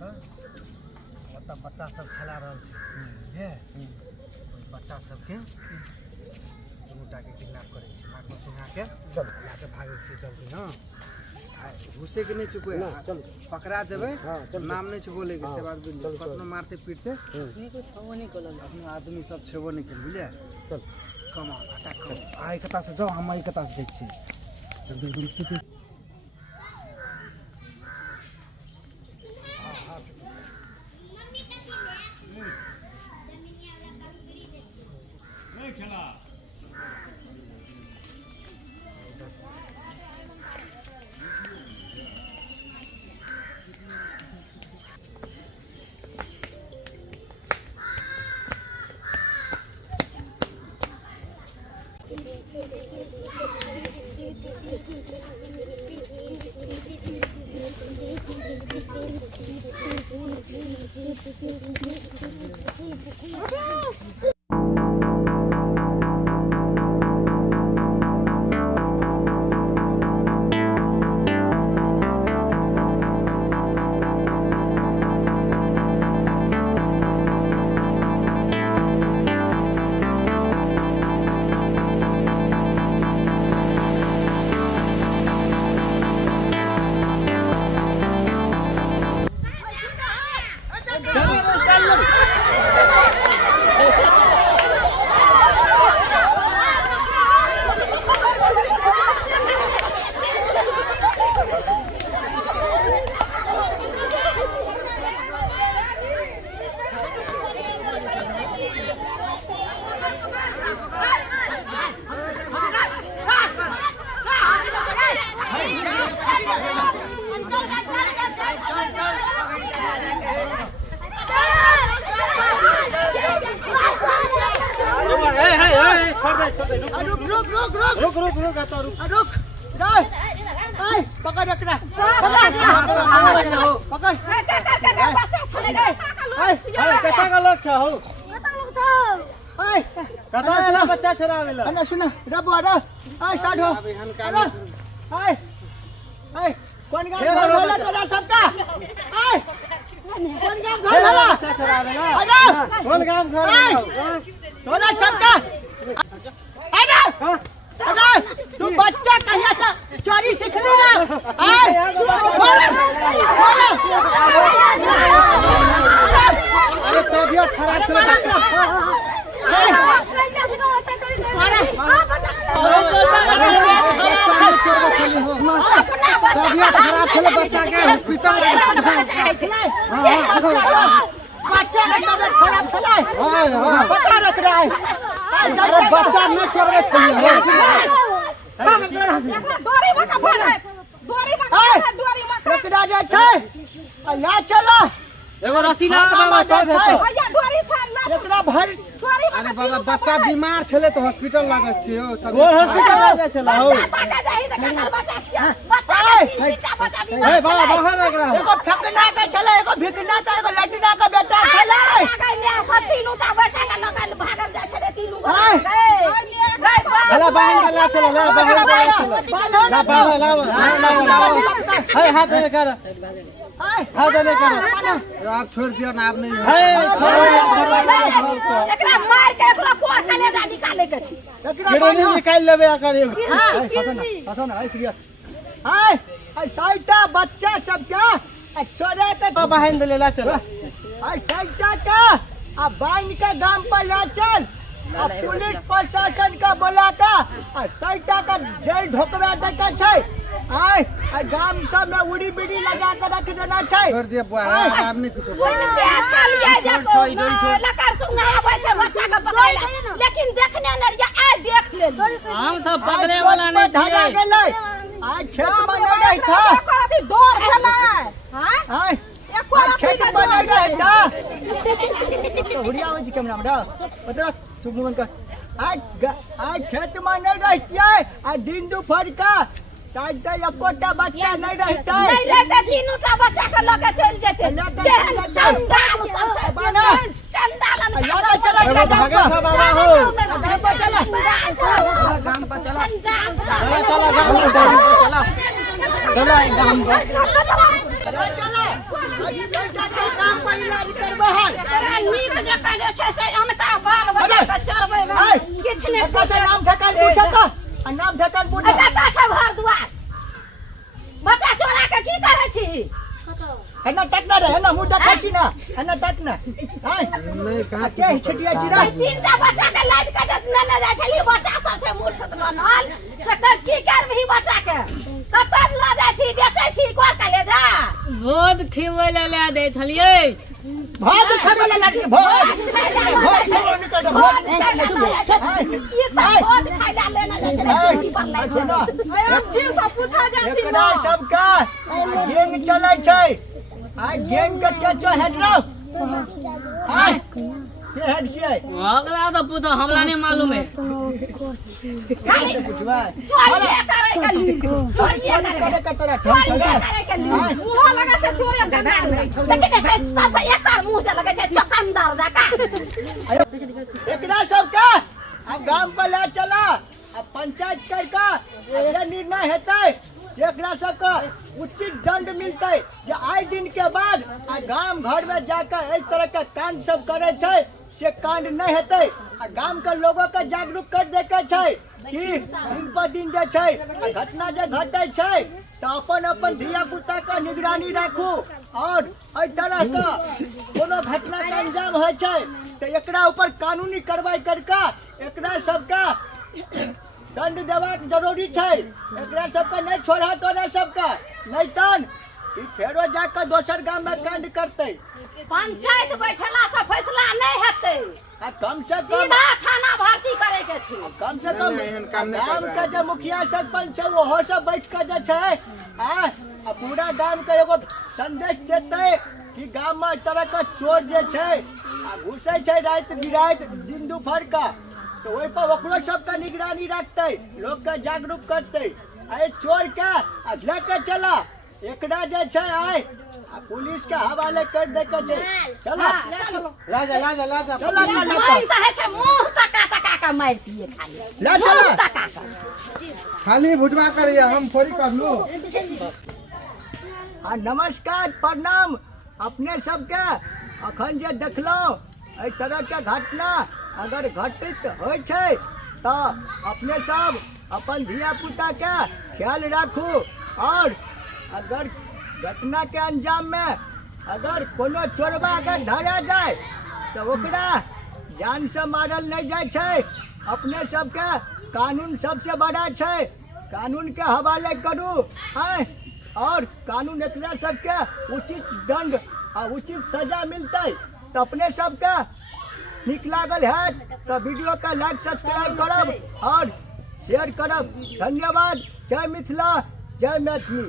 मतलब बच्चा सब खेला रहा है बच्चा सबके दुनूटा के किडनैप करे नाक में सुना के लाके भागे से जल्दी हां घुसे के नहीं चुके पकड़ा जबे नाम नहीं छे बोले के से बात कतनो मारते पीटते नहीं कोई छवो नहीं कल अपने आदमी सब छवो नहीं कर बुझले चल कम अटैक करो आई कता से जाओ हम आई कता से देख छी जल्दी जल्दी तुम बच्चा कहिया से चोरी सीख लेगा अरे तबीयत खराब चले बच्चा तबीयत खराब चले बच्चा के हॉस्पिटल बच्चा का तबीयत खराब चले पता रख रहा है अरे बच्चा न चोरवे चाहिए दोरी मका बोल है दोरी मका जा छै या चला एगो रस्सी ना बाबा तो भैया दोरी छान ला एकरा भर दोरी अरे बाबा बच्चा बीमार छले तो हॉस्पिटल लागल छै हो तब हॉस्पिटल लागल छला हो ए बाबा बाहर लग रहा एगो फेकना के छले एगो भिकना का एगो लटना का बेटा छले तीनों का बेटा का लगल भागल जा छले तीनों चला बहन का ला चला ला बहन का ला बाबा ला हाय हाथ दे कर हाथ दे कर आप छोड़ दियो ना आप नहीं एकरा मार के एकरा कोर खाले दा निकाले के छी एकरा निकाल लेबे आकर हसन हाय सीरियस हाय साइटा बच्चा सब क्या छोड़े के बहन दे ला चल हाय साइटा का आ बाइन के गांव पर ला चल पुलिस प्रशासन का बोलाता सैटा का जेल ढोकवा देता छै आय गांव सब में उड़ी बिड़ी लगा के रख देना छै छोड़ दे आदमी कुछ सुन के चलिए जाको लकार सुंगा आबै छै बच्चा के पकड़ लेकिन देखने नरिया आ देख ले हम सब पकड़े वाला नहीं धरा गेलै आज खेत में नहीं रहता अभी डर भेलै हां खेत में नहीं रहता हुड़िया हो जी कैमरा में बता चुप मन कर आज खेत में नहीं रहतिए आ दिन दोपहर का ताजा एकोटा बच्चा नहीं रहता नहीं रहते तीनों का बच्चा के लगे चल जेते चंदा बना चंदा लगा चला भागा बाबा हो चला गांव पर चला चला गांव पर चला चला गांव पर चलो अभी तो जाके काम पहिला करबो है अरे नीक जका जे छै से हम त बाल बच्चा के चलबै ना किछ नै पूछे नाम ठकान पूछे त नाम ठकान पूछे कता छै घर दुआर बच्चा चोरा के की करे छी एना तक ना रे एना मुंह देखै छी ना एना तक ना हां नहीं कहा के छटिया चिरा तीनटा बच्चा के लाद के न न जाय छली बच्चा सब से मूर्ख बनल से की करबही बच्चा के कतऽ ल जाय छी बेचै छी कोर के ले जा भोज खिबै ले दे छलिए भात खाबे ला लाठी भात निकल भात ये सब भोज खाइ ला लेना जाय छले पर लै छै अब की सब पूछा जाती एकरा सबका गैंग चलै छै आ गैंग के चचा हेड रहो हां के हेड छियै अगला तो पूछो हमरा नहीं मालूम है खाली पूछबा छोड़िए करे के ली छोड़िए करे के तोरा छोड़िए के ली मुंह लगा से चोरे जना नहीं छोड़ लेकिन से सबसे एक मुंह से लगे छै चकंदर जका एकरा सबका अब गांव पर ले चला अब पंचायत करके जे निर्णय हेतै एकरा सबके उचित दंड मिलतै जे आइ दिन के बाद आ गांव घर में जाकर इस तरह के कांड सब करे छै से कांड नहीं हेतै आ गांव के लोगों के जागरूक कर देके छै कि दिन पर दिन जे छै घटना जे घटै छै तो अपन धिया पुता के निगरानी राखू और एहि तरह के कोनो घटना के अंजाम होइ छै तो एकरा ऊपर कानूनी कार्रवाई करके एकरा सबके दंड देबाक जरूरी छै एकरा सबके नहीं छोड़ा तोरा सबके नहीं तन ई फेरो जाकर दोसर गांव में कांड करतै पंचायत बैठला से फैसला नहीं हेतै आ कम से कम सीधा थाना भर्ती करे के छै कम से कम गांव के जे मुखिया सरपंच छै ओहो सब बैठ के जे छै आ पूरा गांव के एगो संदेश देतै कि गांव में तरह के चोर जे छै आ घुसै छै रात बिरात दिन दुपहर का तो ओहि पर ओकरो सबके निगरानी रखतै लोग के जागरूक करतै आ चोर के लेके चला एकरा जे छै आइ पुलिस के हवाले कर दे के छै चला लाजा चला मन त है छै मुंह तका तका के मार दिए खाली ला चला तका खाली भुटवा करिए हम थोड़ी कर लू नमस्कार प्रणाम अपने सबके अखन जे देखलो एहि तरह के घटना अगर घटित होइ छै तो अपने सब अपन धिया पुता के ख्याल राखू और अगर घटना के अंजाम में अगर कोनो चोरबा अगर धरा जाए तो ओकरा जान से मारल नहीं जाय छै अपने सबके कानून सबसे बड़ा छै कानून के हवाले करू और कानून एकरा सबके उचित दंड आ उचित सजा मिलतै तो अपने सबके नीक लागल है तो वीडियो का लाइक सब्सक्राइब करब और शेयर करब धन्यवाद जय मिथिला जय मैथिली।